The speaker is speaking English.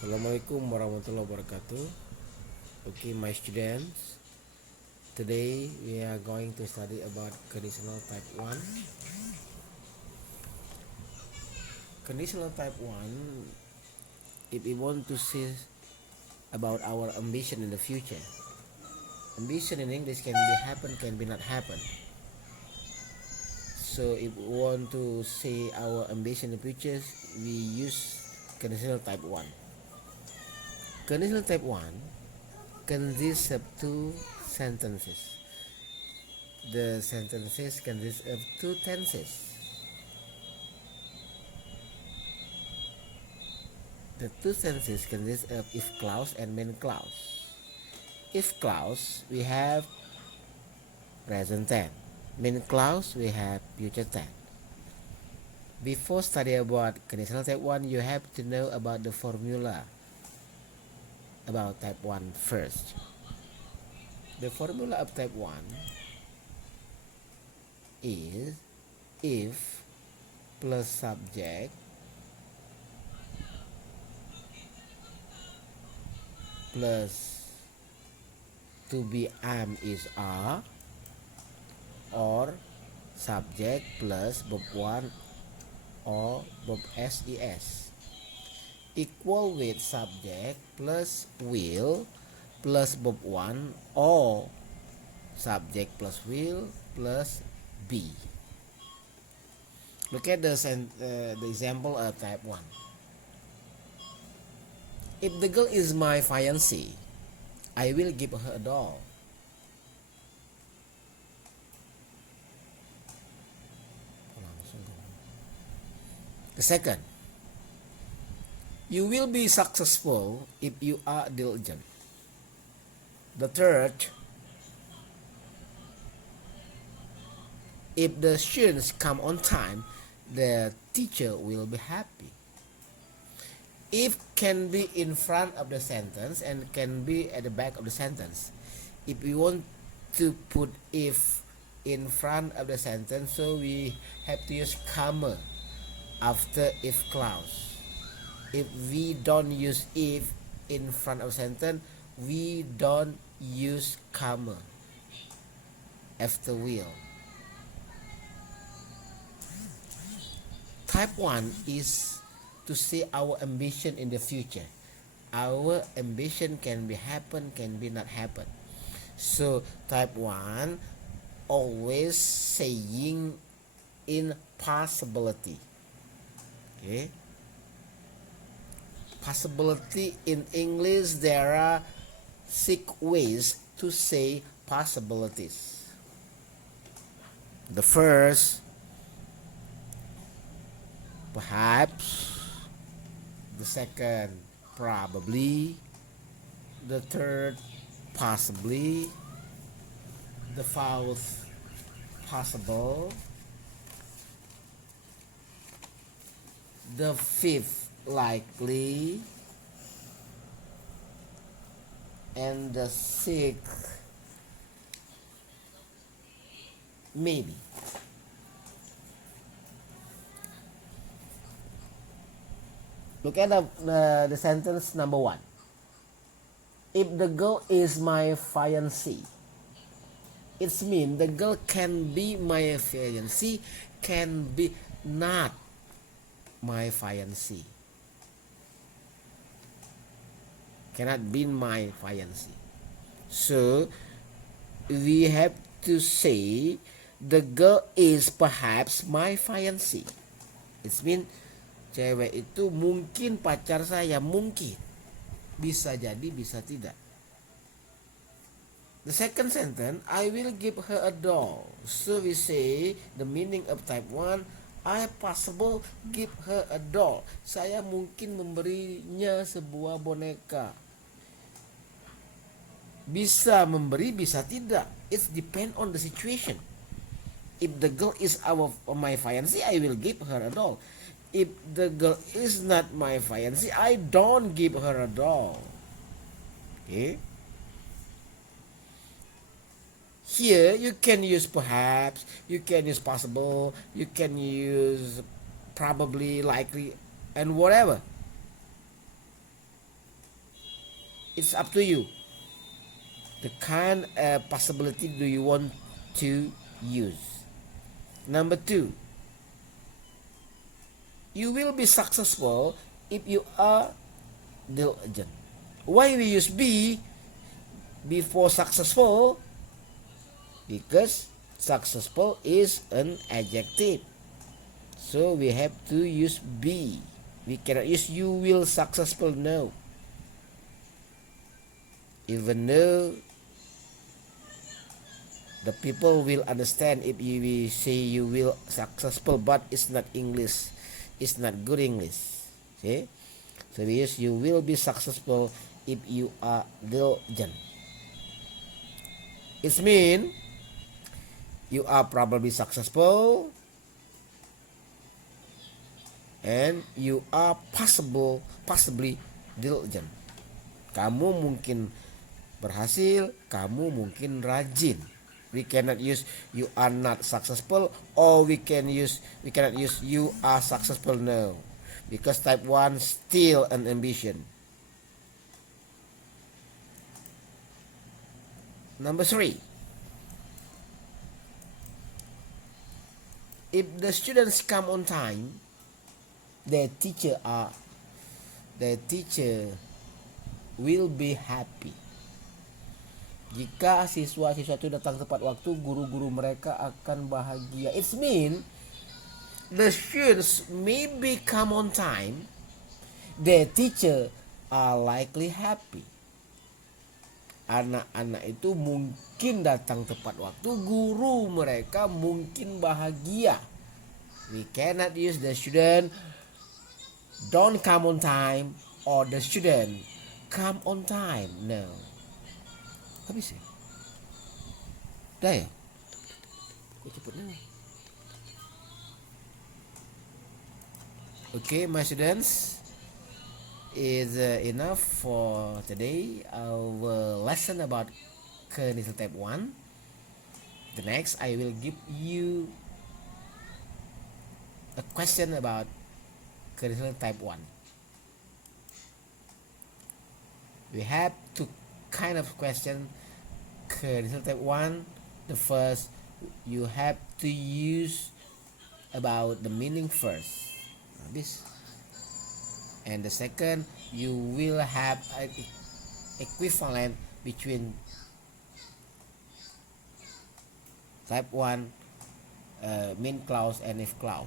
Assalamualaikum warahmatullahi wabarakatuh. Okay, my students, today we are going to study about conditional type 1. Conditional type 1, if we want to see about our ambition in the future. Ambition in English can be happen, can be not happen. So if we want to see our ambition in the future, we use conditional type 1. Conditional type 1 consists of two sentences. The sentences consist of two tenses. The two sentences consist of if clause and main clause. If clause, we have present tense. Main clause, we have future tense. Before study about conditional type 1, you have to know about the formula about type 1 first. The formula of type 1 is if plus subject plus to be am is are, or subject plus verb 1 or verb ses equal with subject plus will plus verb 1 or subject plus will plus be. Look at the example of type 1. If the girl is my fiancée, I will give her a doll. The second, you will be successful if you are diligent. The third, if the students come on time, the teacher will be happy. If can be in front of the sentence and can be at the back of the sentence. If we want to put if in front of the sentence, so we have to use comma after if clause. If we don't use if in front of sentence, we don't use comma after will. Type 1 is to see our ambition in the future. Our ambition can be happen, can be not happen. So type 1 always saying in possibility. Okay. Possibility in English, there are 6 ways to say possibilities. The first, perhaps. The second, probably. The third, possibly. The fourth, possible. The fifth, likely. And the sixth, maybe. Look at the sentence number 1. If the girl is my fiancée, it means the girl can be my fiancée, can be not my fiancée. Cannot be my fiancée. So we have to say the girl is perhaps my fiancée. It means cewek itu mungkin pacar saya, mungkin. Bisa jadi, bisa tidak. The second sentence, I will give her a doll. So we say the meaning of type 1, I possible give her a doll. Saya mungkin memberinya sebuah boneka. Bisa memberi, bisa tidak. It depends on the situation. If the girl is my fiancée, I will give her a doll. If the girl is not my fiancée, I don't give her a doll. Okay. Here you can use perhaps, you can use possible, you can use probably, likely, and whatever. It's up to you. The kind of possibility do you want to use? Number two, you will be successful if you are diligent. Why we use be before successful? Because successful is an adjective. So we have to use be. We cannot use you will successful, no. Even though the people will understand if you say you will successful, but it's not English. It's not good English. See? So we use you will be successful if you are diligent. It means you are probably successful and you are possibly diligent. Kamu mungkin berhasil, kamu mungkin rajin. We cannot use you are not successful, or we cannot use you are successful, no. Because type 1 still an ambition. Number 3. If the students come on time, the teacher will be happy. Jika siswa-siswa itu datang tepat waktu, guru-guru mereka akan bahagia. It means the students maybe come on time, the teacher are likely happy. Anak-anak itu mungkin datang tepat waktu, guru mereka mungkin bahagia. We cannot use the student don't come on time or the student come on time, no. Habis ya? Dah ya? Kok cepetnya? Okay, my students, is enough for today. Our lesson about Conditional type 1. The next, I will give you a question about Conditional type 1. We have two kind of question. Conditional type 1. The first, you have to use about the meaning first. Habis. And the second, you will have an equivalent between type 1 main clause and if clause.